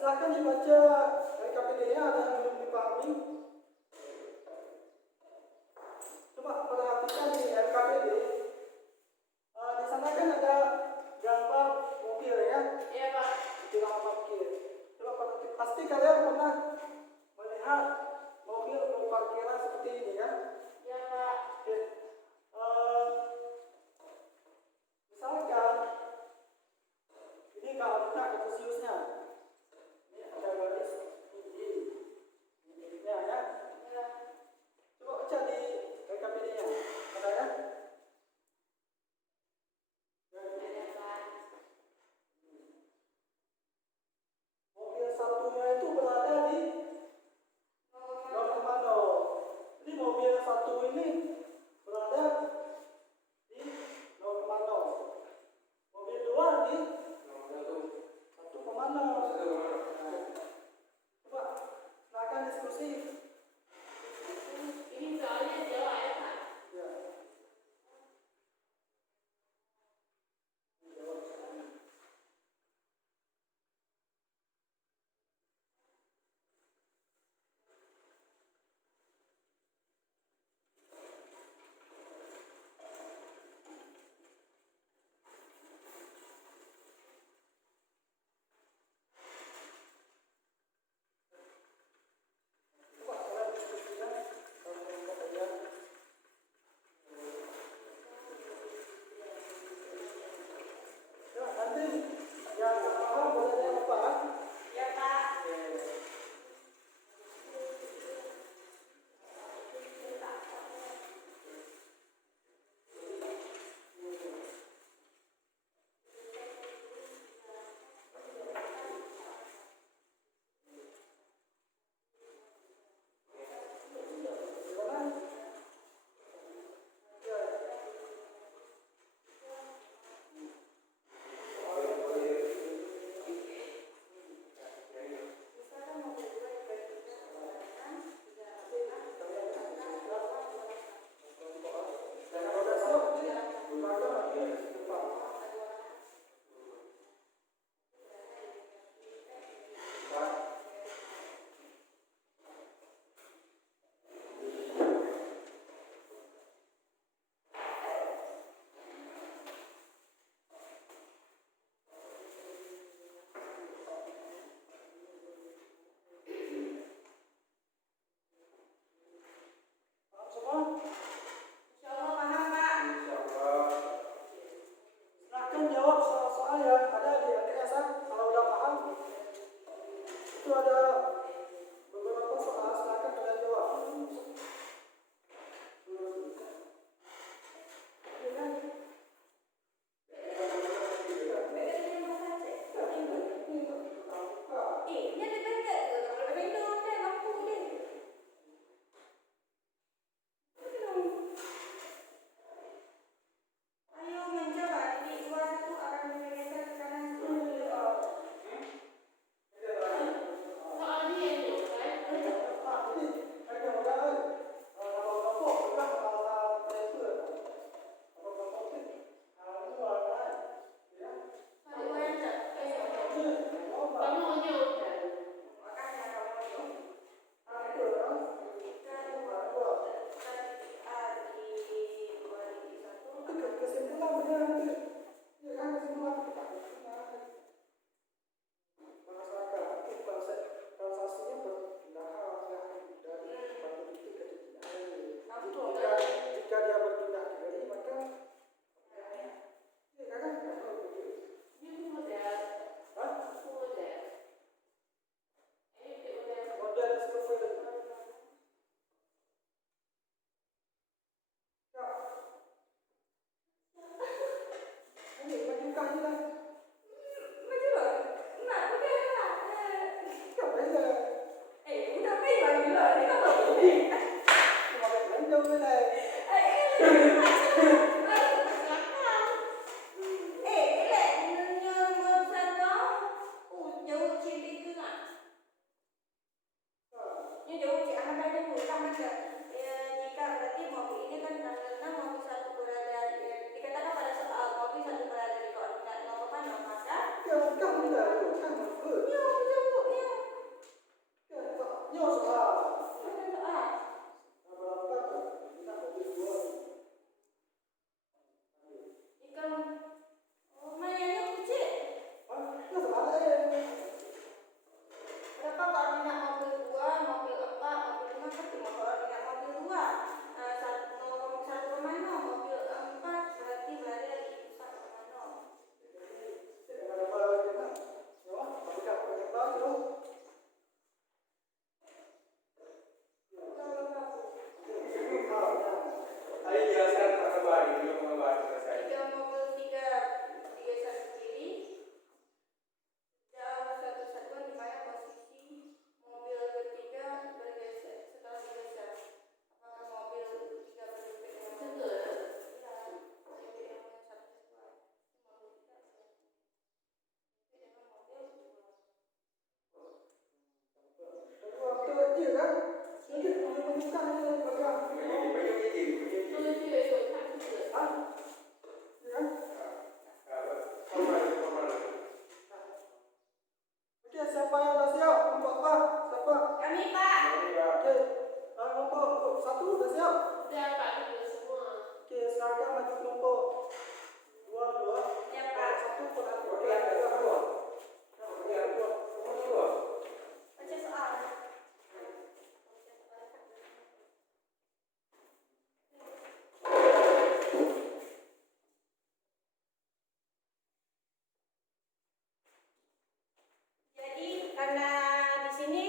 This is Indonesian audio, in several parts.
Silahkan dibaca KPD-nya, ada yang belum dipahami. Coba perhatikan di KPD. Di sana kan ada gambar mobil ya. Iya Pak. Bilang parkir. Coba pasti kalian pernah melihat mobil parkiran seperti ini ya. Iya Pak. Oke. Misalkan ini keangka Kartesiusnya. Ini ada garis ini ya. Ya. Coba baca di KPD-nya. Ada ya? Mobil satunya itu berada di 0,0. Jadi mobil satu ini berada di 0,0. Mobil dua di 1,0. Coba silakan diskusi. Ini soalnya jawab ya Pak. Ya. Coba Ini jauh sih, anak aja bu, sama aja. Jika berarti mobil ini kan karena mobil satu berada dikatakan pada soal mobil satu berada di koordinat 0,0 maka siapa yang udah siap? Kelompok apa? Siapa? kami Pak. Oke, kelompok 1 udah siap? Udah Pak, udah semua. Oke, sekarang maju kelompok 2. Ya Pak. 1 penanti. Baca soal. Jadi karena di sini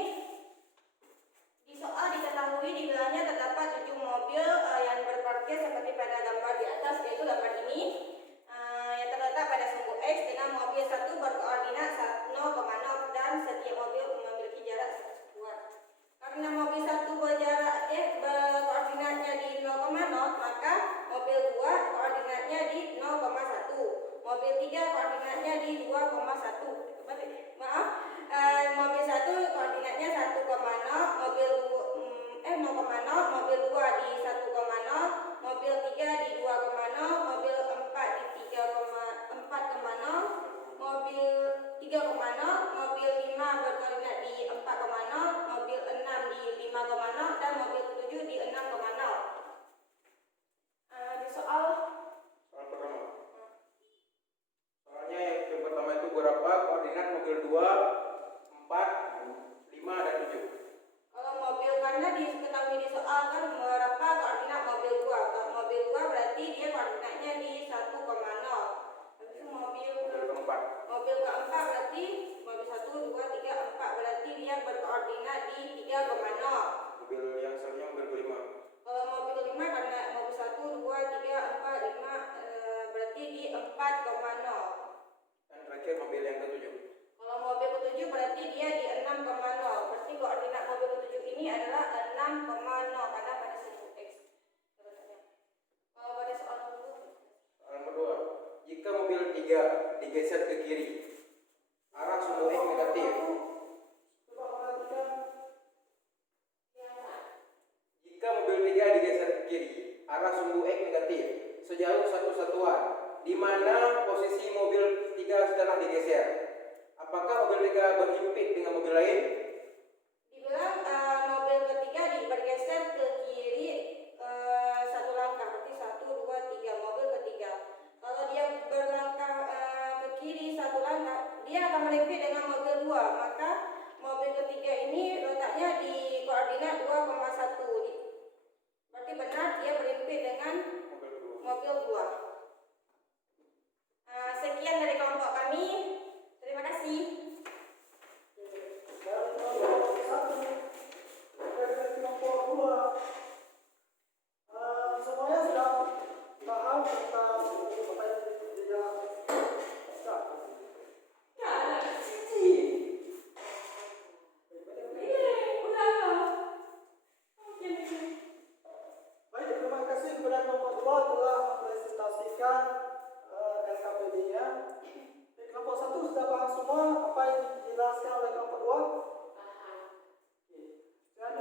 di soal diketahui di belakangnya terdapat 7 mobil yang berparkir seperti pada gambar di atas, yaitu gambar ini yang terletak pada sumbu X dengan mobil satu berkoordinat 0,0 dan setiap mobil memiliki jarak 100 buah. Karena mobil satu berkoordinatnya di 0,0 maka mobil 2 koordinatnya di 0,1, mobil 3 koordinatnya di 2,1. Mobil 1 koordinatnya 1,0, mobil 0,0, mobil 2 di 1,0, mobil 3 di 2,0, mobil 4 di 4,0, mobil 3,0, mobil 5 berkoordinat di 4,0, mobil 6 di 5,0 dan mobil 7 di 6,0. Di soal pertama. Soalnya yang pertama itu berapa koordinat mobil 2, 4, 5 dan 7. kalau mobil karena diketahui di soal kan berapa koordinat mobil 2. Kalau mobil 2 berarti dia koordinatnya di 1,0. Habis itu mobil keempat. Mobil keempat berarti mobil 1, 2, 3, 4 berarti dia berkoordinat di 3,0. Mobil yang selanjutnya mobil kelima. Kalau mobil 5 karena mobil 1, 2, 3, 4, 5 berarti di 4,0. Dan terakhir mobil yang ke-7. Kalau mobil ke-7 berarti dia di 6,0. Berarti koordinat mobil ke-7 ini adalah 6,0 karena pada sumbu X. Kalau pada soal kedua. Soal kedua, jika mobil 3 digeser ke kiri, arah sumbu X negatif. Coba perhatikan. Jika mobil 3 digeser ke kiri, arah sumbu X negatif sejauh 1 satuan, di mana posisi mobil 3 setelah digeser. Apakah mobil 3 berhimpit dengan mobil lain? Dibilang mobil ketiga bergeser ke kiri 1 langkah, berarti 1, 2, 3 mobil ketiga. Kalau dia berlangkah ke kiri 1 langkah, dia akan melimpit dengan mobil 2. Maka mobil ketiga ini letaknya di koordinat 2,1. Berarti benar dia berhimpit dengan mobil 2. Sekian dari kelompok kami. Terima kasih. Sekarang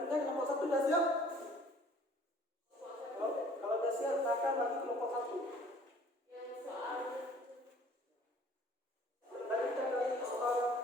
Selanjutnya kelompok 1 sudah siap? Kalau sudah siap, silakan bagi kelompok 1. Lanjutkan dari soal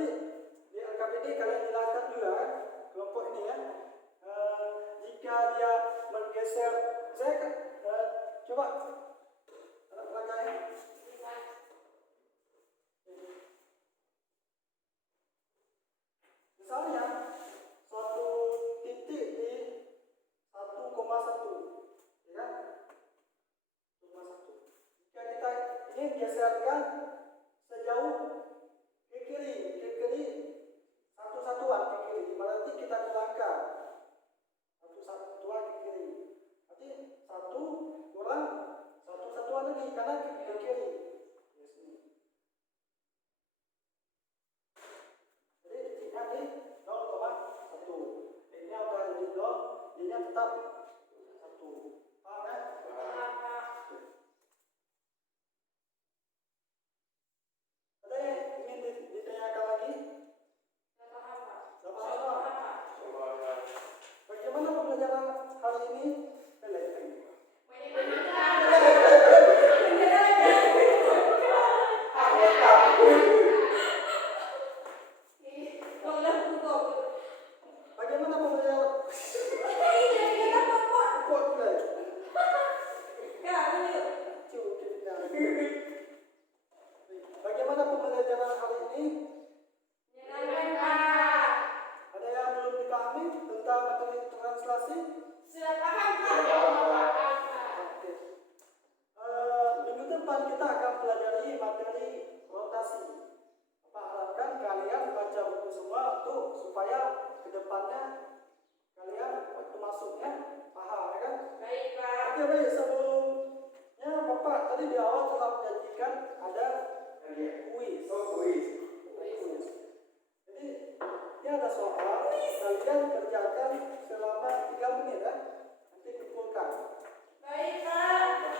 tadi di LKPD kalian jelaskan juga kan, kelompok ini ya. Jika dia bergeser, saya coba anak belakangnya. Misalnya suatu titik di 1,1, ya kan? 1,1. Jika kita ingin geserkan sejauh ke kiri satu satuan ke kiri, berarti kita kurangkan satu satuan ke kiri. Berarti 1 kurang satu satuan lagi karena ke kiri. Jadi titiknya di 0,1. Ini udah jadi 0, dia tetap 1. Paham ya? Ada yang ingin ditanyakan lagi? Bagaimana pembelajaran hari ini? Bagaimana pembelajaran? Bagaimana pembelajaran hari ini? Ada yang belum dipahami tentang materi translasi? Sudah paham, Pak? Oke. Minggu depan kita akan pelajari materi rotasi. Bapak harapkan kalian baca buku semua supaya kedepannya kalian waktu masuknya paham, ya kan? Baik, Pak. Oke, baik. Sebelumnya Bapak tadi di awal telah menjanjikan ada kuis. Kuis. Jadi ini ada soal, kalian kerjakan selama 3 menit ya. Nanti kumpulkan. Baik, Pak.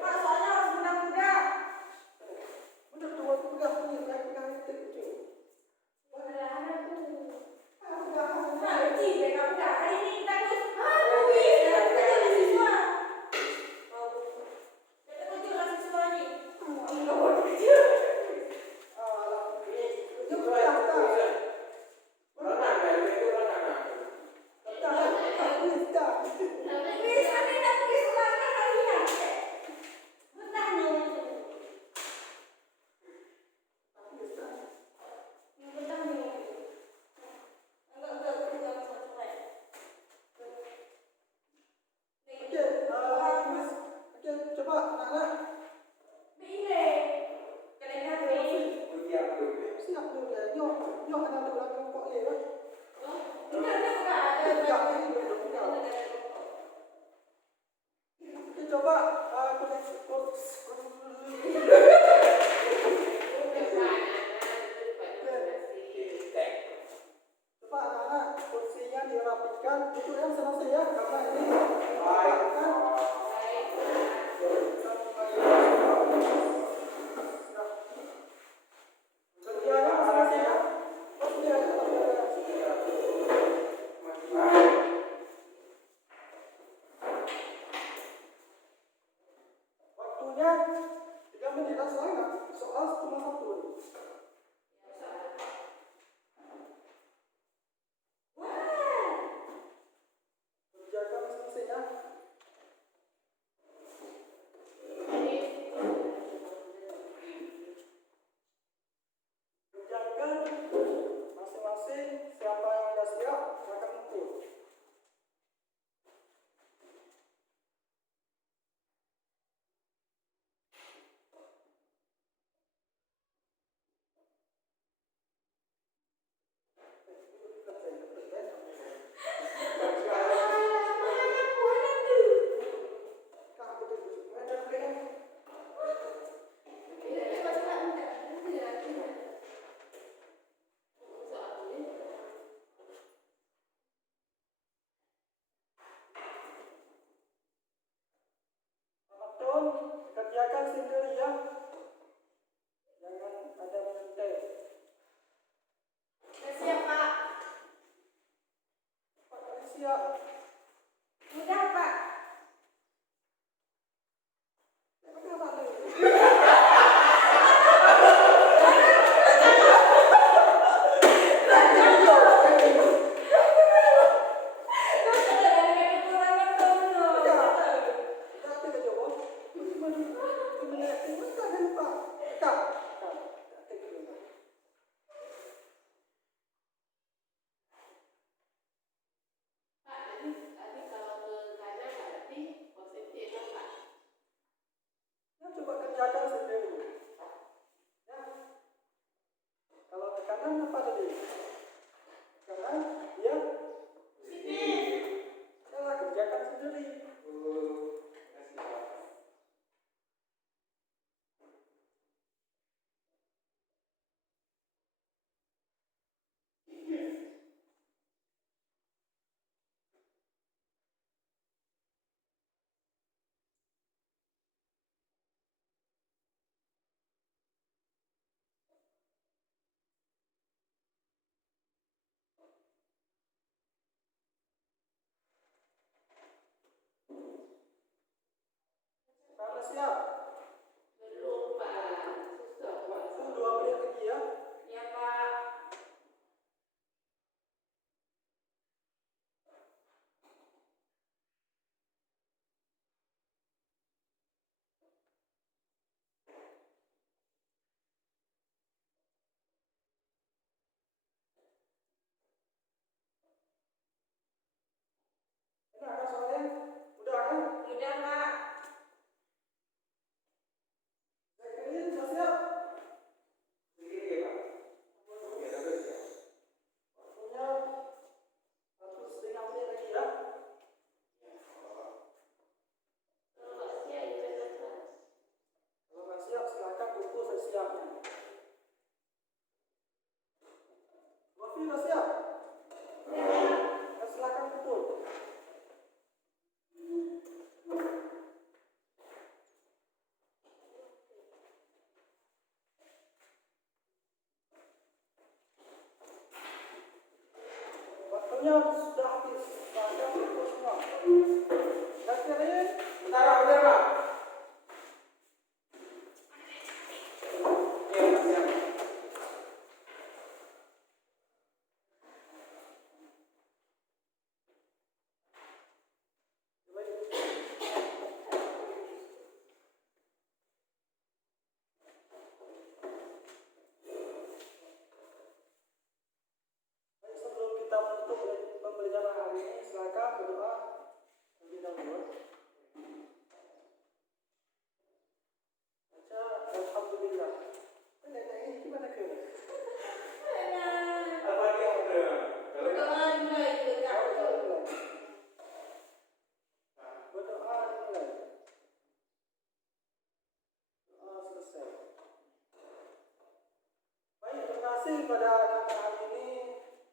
Pak, soalnya harus mudah-mudah. Udah tua pegang ini, saya pegang itu kecil. Mudah-mudahan tuh. Pegang. Nanti mereka udah hari ini kita tulis. Kuis dan kita tulis siswa. Kita tulis siswa nih. Enggak boleh kecil. ngeliatin mereka dan Pak. Tak. Ya, coba kerjakan sendiri. Ya. Kalau ke kanan apa tadi? Kanan, ya. Ya, kerjakan sendiri. Karena siap. Belum, Pak. Susah, Pak. Waktu 2 menit lagi ya. Ya, Pak. Enak kan soalnya? Udah kan? Udah, Pak. Kalian sudah siap? Iya, Pak. Ya, udah siap. Waktunya 1,5 menit lagi ya. Kalau nggak siap, ya udah kelas. Kalau nggak siap, silakan kumpul sesiapnya. Wafi udah siap? Ya. Ya, silakan kumpul. Waktunya sudah habis. Silakan kumpul semua. Dan kalian Bentar, Pak. Iya, Pak, siap. baik, sebelum kita menutup pembelajaran hari ini, silakan berdoa terlebih dahulu. Baca Alhamdulillah. Ini gimana ke? Apa dia yang udah? Berdoa dimulai juga. Berdoa dimulai. Doa selesai. Baik, terima kasih pada anak hari ini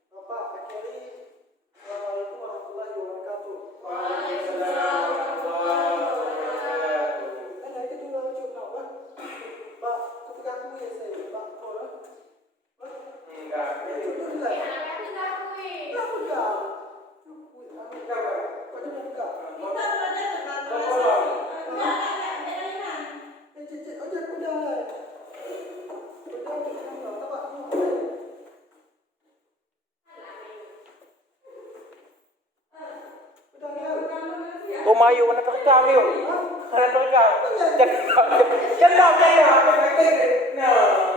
Bapak akhiri. Assalamualaikum warahmatullahi wabarakatuh. Waalaikumsalam warahmatullahi wabarakatuh. Ada itu dulu coba Pak. Pak, ketika aku ya saya Pak Kola. Pak, Enggak. itu dulu lah. Kenapa enggak? Enggak, Pak. Kok dia enggak? Kita belajar tentang Tolong. enggak, bedain. Cek, ojek udah lah. Udah, coba kamu. Udah ya. Mayu mana terekam yuk? Mana terekam? Jangan. Nah.